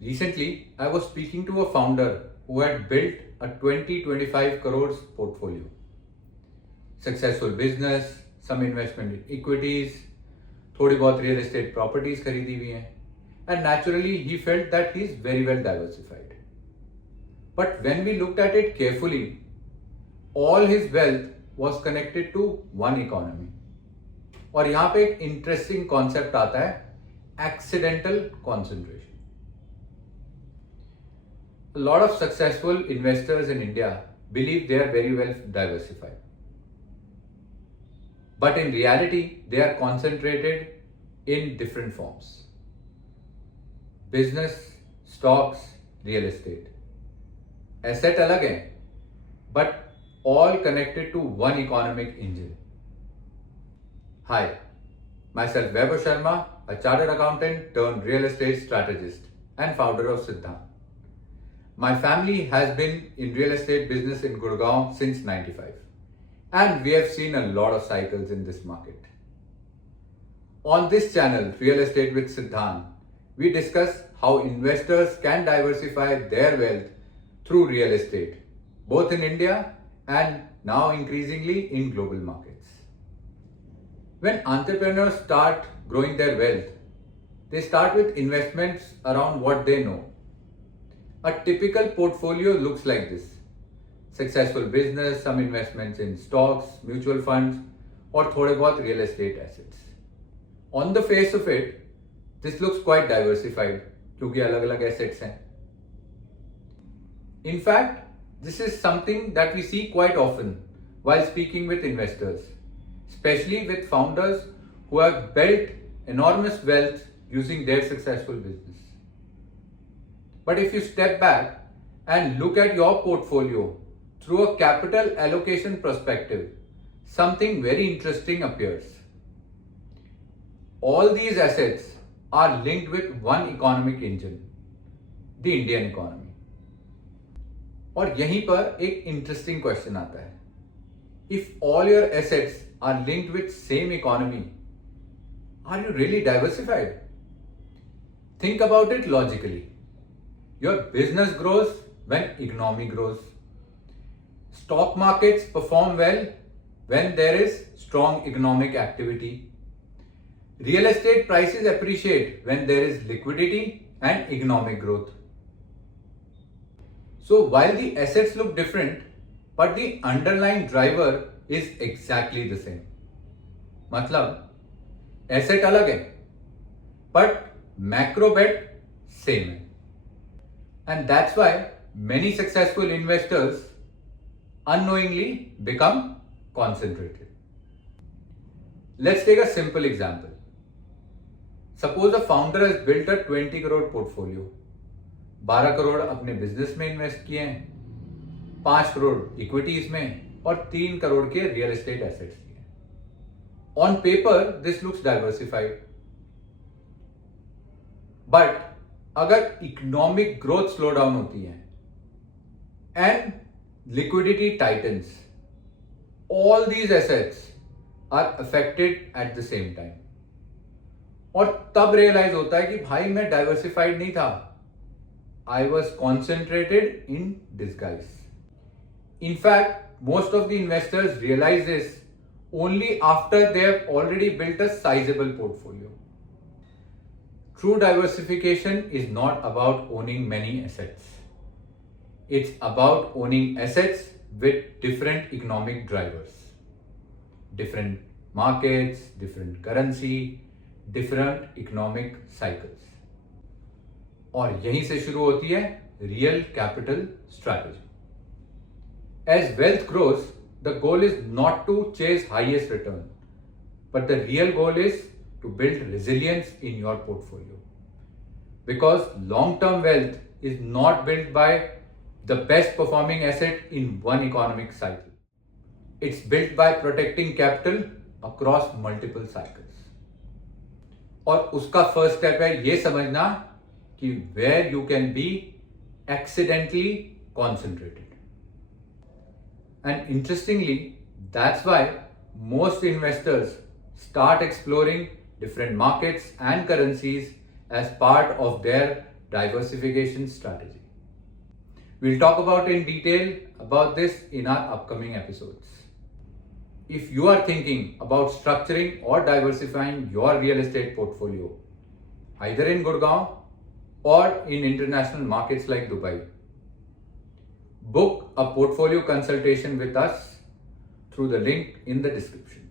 Recently, I was speaking to a founder who had built a 20-25 crores portfolio. Successful business, some investment in equities, थोड़ी बहुत real estate properties खरीदी हुई हैं, and naturally he felt that he is very well diversified. But when we looked at it carefully, all his wealth was connected to one economy. और यहाँ पे एक interesting concept आता है accidental concentration. A lot of successful investors in India believe they are very well diversified. But in reality, they are concentrated in different forms. Business, stocks, real estate. Asset alag hai, but all connected to one economic engine. Hi, myself Vaibhav Sharma, a chartered accountant turned real estate strategist and founder of Siddhant. My family has been in real estate business in Gurgaon since 95, and we have seen a lot of cycles in this market. On this channel, Real Estate with Siddhant, we discuss how investors can diversify their wealth through real estate, both in India and now increasingly in global markets. When entrepreneurs start growing their wealth, they start with investments around what they know. A typical portfolio looks like this. Successful business, some investments in stocks, mutual funds, or थोड़े बहुत real estate assets. On the face of it, this looks quite diversified क्योंकि अलग-अलग assets हैं. In fact, this is something that we see quite often while speaking with investors, especially with founders who have built enormous wealth using their successful business. But if you step back and look at your portfolio through a capital allocation perspective, something very interesting appears. All these assets are linked with one economic engine, the Indian economy. और यहीं पर एक interesting question आता है. If all your assets are linked with same economy, are you really diversified? Think about it logically. Your business grows when economy grows. Stock markets perform well when there is strong economic activity. Real estate prices appreciate when there is liquidity and economic growth. So while the assets look different, but the underlying driver is exactly the same. मतलब asset अलग है, but macro bet same है. And that's why many successful investors unknowingly become concentrated. Let's take a simple example. Suppose a founder has built a 20 crore portfolio. 12 crore अपने business में invest किए हैं, 5 crore equities में और 3 करोड़ के रियल एस्टेट एसेट्स किए. On paper this looks diversified, but अगर economic growth slow down होती है and liquidity tightens, all these assets are affected at the same time. और तब रियलाइज होता है कि भाई मैं डाइवर्सिफाइड नहीं था, I was concentrated in disguise. In fact, most of the investors realize this only after they have already built a sizable portfolio. True diversification is not about owning many assets. It's about owning assets with different economic drivers. Different markets, different currency, different economic cycles. और यहीं से शुरू होती है real capital strategy. As wealth grows, the goal is not to chase highest return, but the real goal is to build resilience in your portfolio. Because long term wealth is not build by the best performing asset in one economic cycle. It's build by protecting capital across multiple cycles. और उसका first step है ये समझना कि where you can be accidentally concentrated. And interestingly, that's why most investors start exploring different markets and currencies as part of their diversification strategy. We'll talk about in detail about this in our upcoming episodes. If you are thinking about structuring or diversifying your real estate portfolio, either in Gurgaon or in international markets like Dubai, book a portfolio consultation with us through the link in the description.